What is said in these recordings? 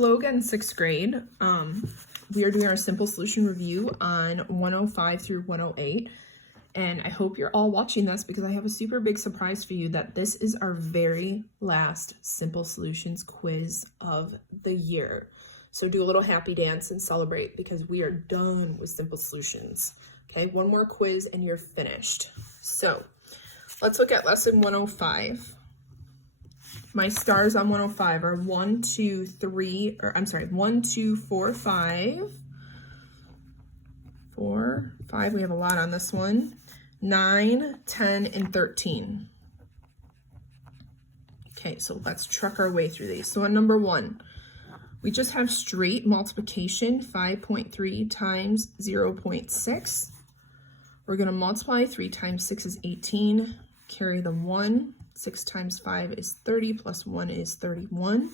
Hello again, 6th grade. We are doing our simple solution review on 105 through 108. And I hope you're all watching this because I have a super big surprise for you that this is our very last simple solutions quiz of the year. So do a little happy dance and celebrate because we are done with simple solutions. Okay, one more quiz and you're finished. So let's look at lesson 105. My stars on 105 are 1, 2, 4, 5. 4, 5, we have a lot on this one. 9, 10, and 13. Okay, so let's truck our way through these. So on number 1, we just have straight multiplication, 5.3 times 0.6. We're going to multiply, 3 times 6 is 18, carry the 1. 6 times 5 is 30, plus 1 is 31.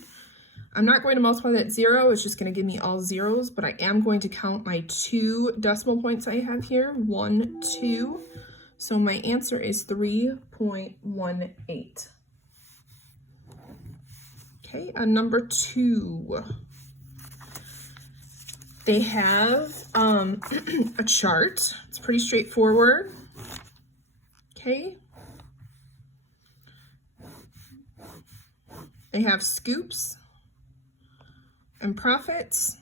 I'm not going to multiply that 0, it's just going to give me all zeros, but I am going to count my 2 decimal points I have here, 1, 2. So my answer is 3.18. Okay, on number 2, they have a chart. It's pretty straightforward. Okay. They have scoops and profits,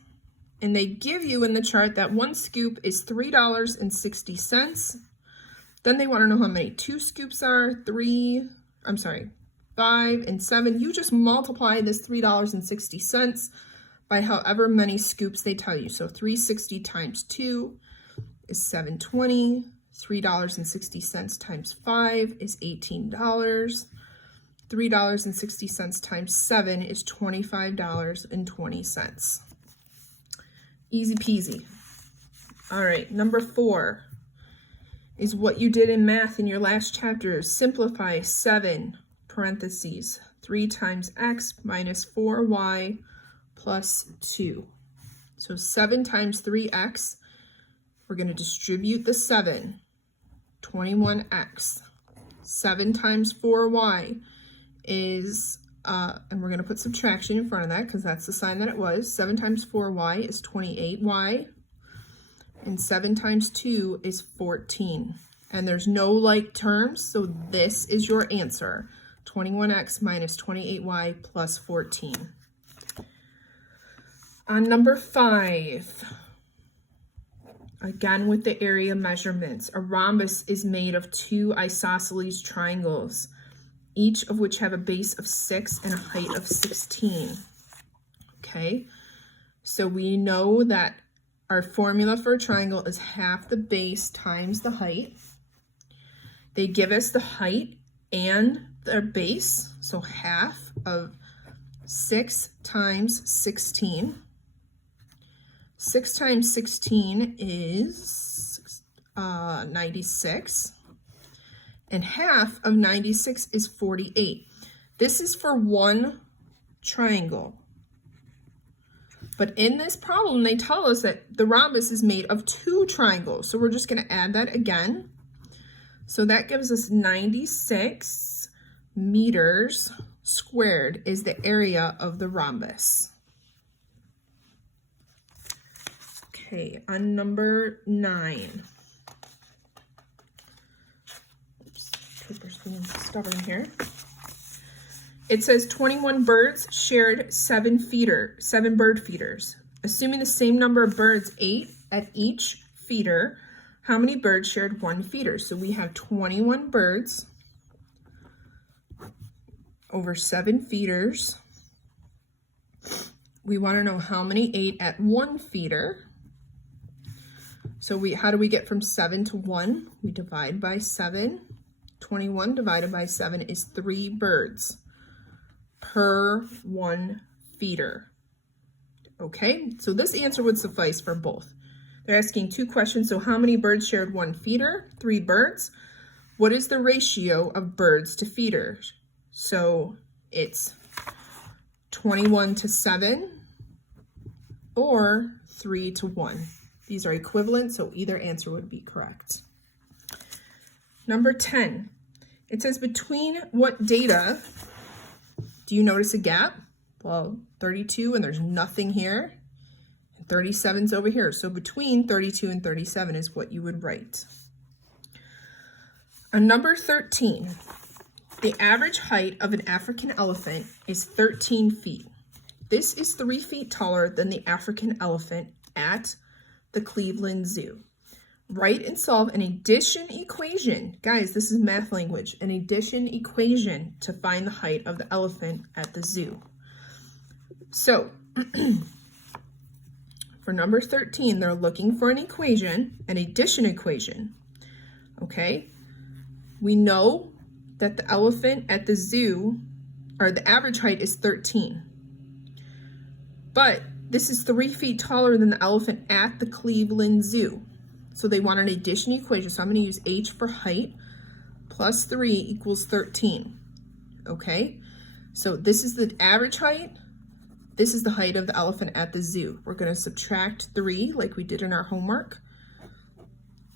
and they give you in the chart that one scoop is $3.60. Then they want to know how many 2 scoops are, 5 and 7. You just multiply this $3.60 by however many scoops they tell you. So 360 times 2 is $7.20. $3.60 times 5 is $18. $3.60 times 7 is $25.20. Easy peasy. All right, number 4 is what you did in math in your last chapter. Simplify 7, parentheses, 3 times x minus 4y plus 2. So 7 times 3x, we're going to distribute the 7, 21x. 7 times 4y is, and we're going to put subtraction in front of that because that's the sign that it was. 7 times 4y is 28y, and 7 times 2 is 14. And there's no like terms, so this is your answer, 21x minus 28y plus 14. On number 5, again with the area measurements, a rhombus is made of 2 isosceles triangles, each of which have a base of 6 and a height of 16. Okay, so we know that our formula for a triangle is half the base times the height. They give us the height and their base, so half of 6 times 16. 6 times 16 is 96. And half of 96 is 48. This is for one triangle. But in this problem, they tell us that the rhombus is made of 2 triangles. So we're just going to add that again. So that gives us 96 meters squared is the area of the rhombus. Okay, on number 9. Paper's being stubborn here. It says 21 birds shared 7 bird feeders. Assuming the same number of birds ate at each feeder, how many birds shared 1 feeder? So we have 21 birds over 7 feeders. We want to know how many ate at 1 feeder. So how do we get from 7 to 1? We divide by 7. 21 divided by 7 is 3 birds per 1 feeder. Okay, so this answer would suffice for both. They're asking 2 questions. So how many birds shared 1 feeder? 3 birds. What is the ratio of birds to feeders? So it's 21 to 7 or 3 to 1. These are equivalent, so either answer would be correct. Number 10, it says between what data do you notice a gap? Well, 32 and there's nothing here. 37's over here. So between 32 and 37 is what you would write. On number 13, the average height of an African elephant is 13 feet. This is 3 feet taller than the African elephant at the Cleveland Zoo. Write and solve an addition equation. Guys, this is math language. An addition equation to find the height of the elephant at the zoo. So, for number 13, they're looking for an equation, an addition equation. Okay? We know that the elephant at the zoo, or the average height is 13. But this is 3 feet taller than the elephant at the Cleveland Zoo. So they want an addition equation. So I'm going to use h for height plus 3 equals 13. Okay? So this is the average height. This is the height of the elephant at the zoo. We're going to subtract 3 like we did in our homework.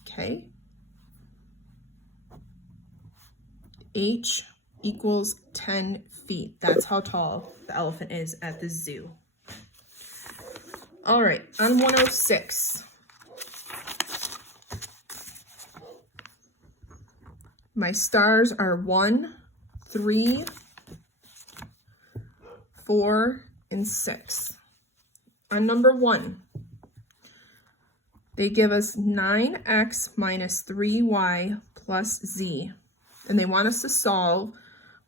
Okay. H equals 10 feet. That's how tall the elephant is at the zoo. All right, on 106. My stars are 1, 3, 4, and 6. On number 1, they give us 9x minus 3y plus z. And they want us to solve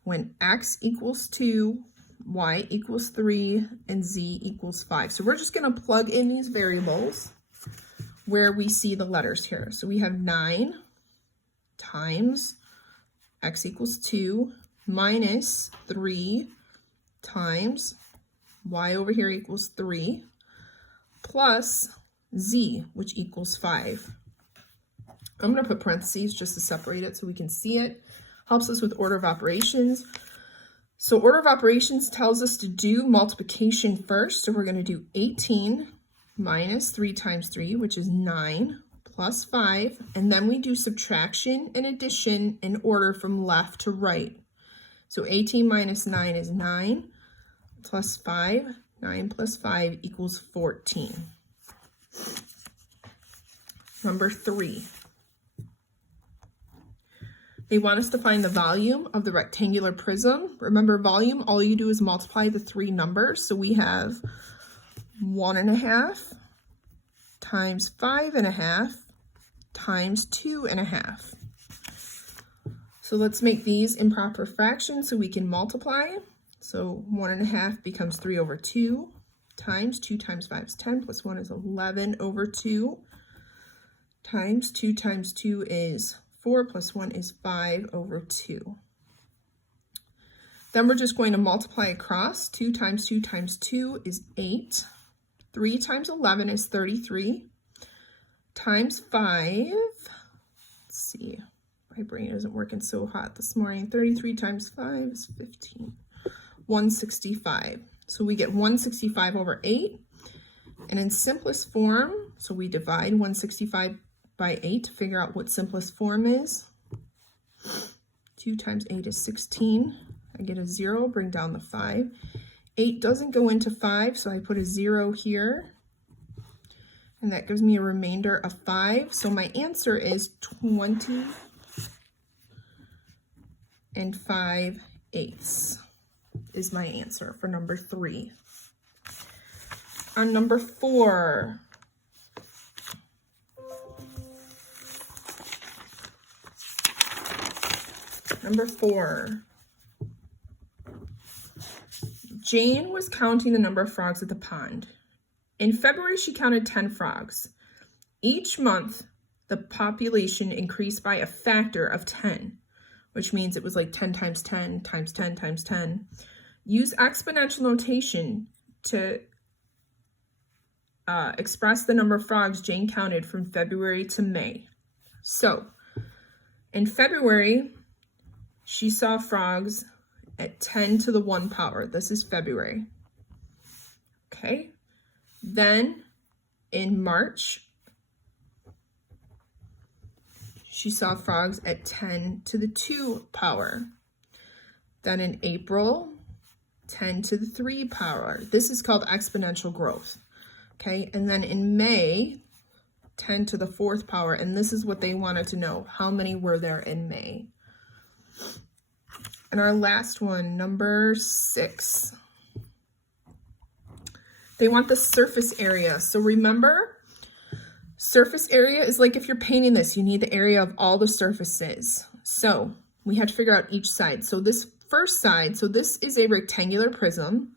when x equals 2, y equals 3, and z equals 5. So we're just going to plug in these variables where we see the letters here. So we have 9 times x equals 2 minus 3 times y over here equals 3 plus z, which equals 5. I'm going to put parentheses just to separate it so we can see it. Helps us with order of operations. So order of operations tells us to do multiplication first. So we're going to do 18 minus 3 times 3, which is 9, plus 5. And then we do subtraction and addition in order from left to right. So 18 minus 9 is 9, plus 5. 9 plus 5 equals 14. Number 3. They want us to find the volume of the rectangular prism. Remember, volume, all you do is multiply the 3 numbers. So we have 1.5 times 5.5 times 2.5. So let's make these improper fractions so we can multiply. So 1.5 becomes 3 over 2 times 2 times 5 is 10 plus 1 is 11 over 2 times 2 times 2 is 4 plus 1 is 5 over 2. Then we're just going to multiply across. 2 times 2 times 2 is 8. 3 times 11 is 33. Times 5, let's see, my brain isn't working so hot this morning. 33 times 5 is 15. 165. So we get 165 over 8. And in simplest form, so we divide 165 by 8 to figure out what simplest form is. 2 times 8 is 16. I get a 0, bring down the 5. 8 doesn't go into 5, so I put a 0 here. And that gives me a remainder of 5. So my answer is 20 and 5/8 is my answer for number 3. On number 4, Jane was counting the number of frogs at the pond. In February, she counted 10 frogs. Each month, the population increased by a factor of 10, which means it was like 10 times 10 times 10 times 10. Use exponential notation to express the number of frogs Jane counted from February to May. So, in February, she saw frogs at 10 to the 1 power. This is February. Okay. Then in March, she saw frogs at 10 to the 2 power. Then in April, 10 to the 3 power. This is called exponential growth. Okay, and then in May, 10 to the 4th power, and this is what they wanted to know. How many were there in May? And our last one, number 6. They want the surface area. So remember, surface area is like if you're painting this, you need the area of all the surfaces. So we had to figure out each side. So this first side, so this is a rectangular prism.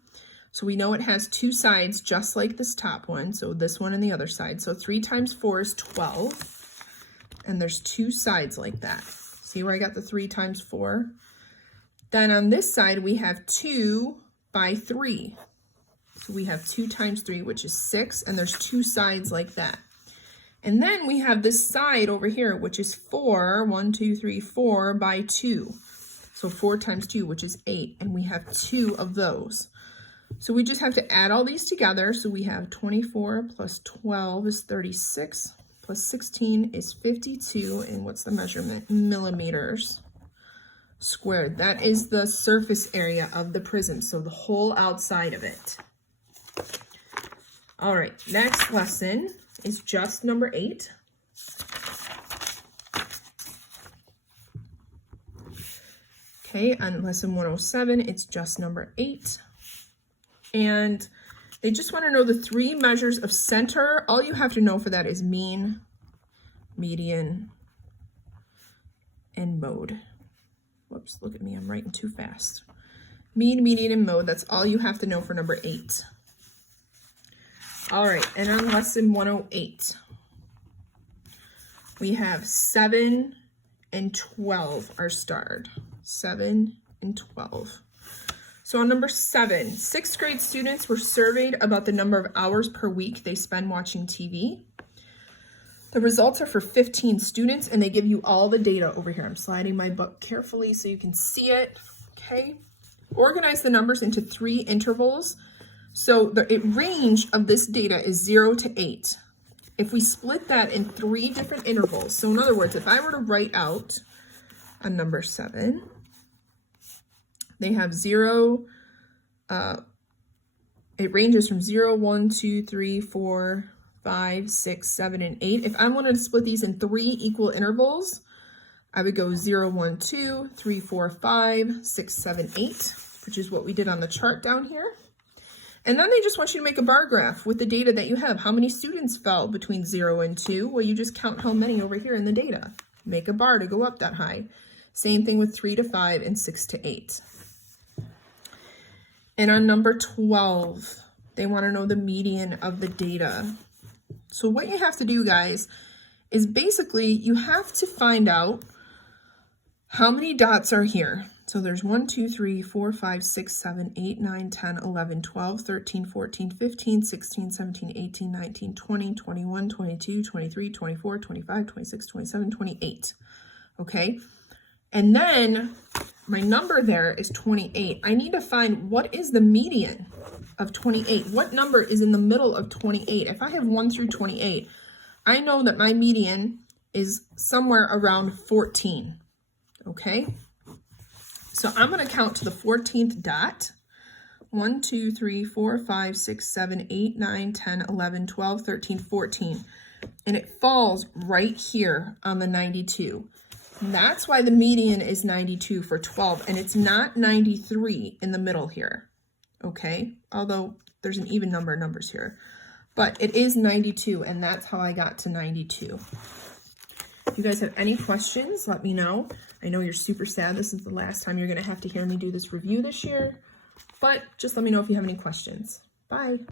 So we know it has 2 sides just like this top one. So this one and the other side. So 3 times 4 is 12. And there's 2 sides like that. See where I got the 3 times 4? Then on this side, we have 2 by 3. So we have 2 times 3, which is 6, and there's 2 sides like that. And then we have this side over here, which is 4, 1, 2, 3, 4 by 2. So 4 times 2, which is 8, and we have 2 of those. So we just have to add all these together. So we have 24 plus 12 is 36, plus 16 is 52, and what's the measurement? Millimeters squared. That is the surface area of the prism, so the whole outside of it. All right, next lesson is just number 8. Okay, on lesson 107, it's just number 8. And they just want to know the 3 measures of center. All you have to know for that is mean, median, and mode. Whoops, look at me, I'm writing too fast. Mean, median, and mode, that's all you have to know for number 8. All right, and on lesson 108, we have 7 and 12 are starred. 7 and 12. So on number 7, 6th grade students were surveyed about the number of hours per week they spend watching TV. The results are for 15 students, and they give you all the data over here. I'm sliding my book carefully so you can see it, okay? Organize the numbers into 3 intervals. So the range of this data is 0 to 8. If we split that in 3 different intervals, so in other words, if I were to write out a number 7, they have 0, it ranges from 0, 1, 2, 3, 4, 5, 6, 7, and 8. If I wanted to split these in 3 equal intervals, I would go 0, 1, 2, 3, 4, 5, 6, 7, 8, which is what we did on the chart down here. And then they just want you to make a bar graph with the data that you have. How many students fell between 0 and 2? Well, you just count how many over here in the data. Make a bar to go up that high. Same thing with 3 to 5 and 6 to 8. And on number 12, they want to know the median of the data. So what you have to do, guys, is basically you have to find out how many dots are here. So there's 1, 2, 3, 4, 5, 6, 7, 8, 9, 10, 11, 12, 13, 14, 15, 16, 17, 18, 19, 20, 21, 22, 23, 24, 25, 26, 27, 28. Okay? And then my number there is 28. I need to find what is the median of 28. What number is in the middle of 28? If I have 1 through 28, I know that my median is somewhere around 14. Okay? So I'm going to count to the 14th dot. 1, 2, 3, 4, 5, 6, 7, 8, 9, 10, 11, 12, 13, 14. And it falls right here on the 92. And that's why the median is 92 for 12. And it's not 93 in the middle here. Okay? Although there's an even number of numbers here. But it is 92, and that's how I got to 92. If you guys have any questions, let me know. I know you're super sad. This is the last time you're going to have to hear me do this review this year. But just let me know if you have any questions. Bye.